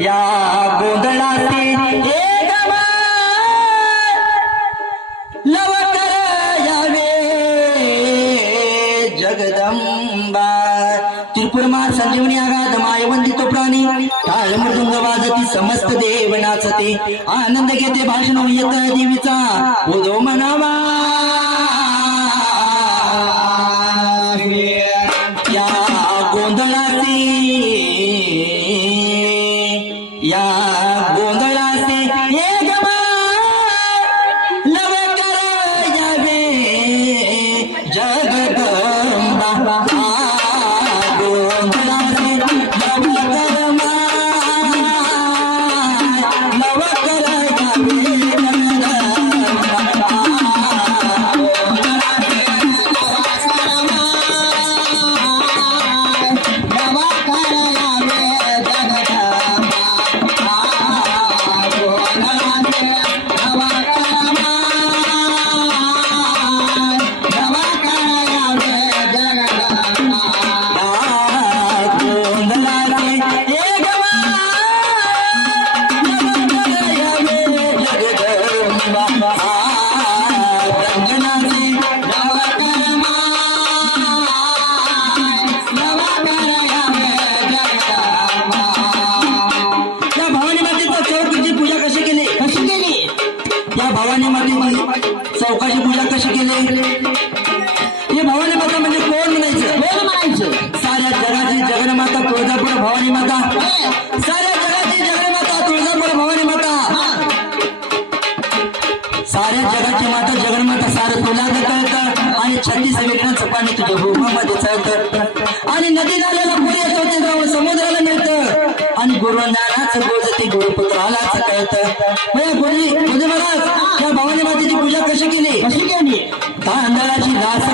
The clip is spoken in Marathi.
या गोंधळाचे एक लवकर यावे जगदंबा त्रिपुर मा संजीवनी आगाध मायवंदितो प्राणी टाळ मृदुंग वाजती समस्त देव नाचते आनंद घेते भाषण येत देवीचा उदो मनावा या गोंधळाचे या गोंधळाचे एक लवकर यावे जगदंबा गोंधळाचे लवकर लवकर यावे भवानी मातेची चौकाची पूजा कशी केली हे भवानी माता म्हणजे कोण म्हणायचं साऱ्या जगाची जगन्माता तुळजापूर भवानी माता साऱ्या जगाची जगन्माता तुळजापूर भवानी माता साऱ्या जगाची माता जगन्माता सारं तुला कळतं आणि 36 विघ्नांचं पाणी तुझ्या भूमामध्ये चालतं आणि नदी नाल्याला पुढे येतो ते जाऊन समुद्राला मिळतं आणि गुरु ज्ञानाचं बोज ते गुरुपुत्रालाच कळतं गुरुजी महाराज या भवानी मातेची पूजा कशी केली तांदळाची दास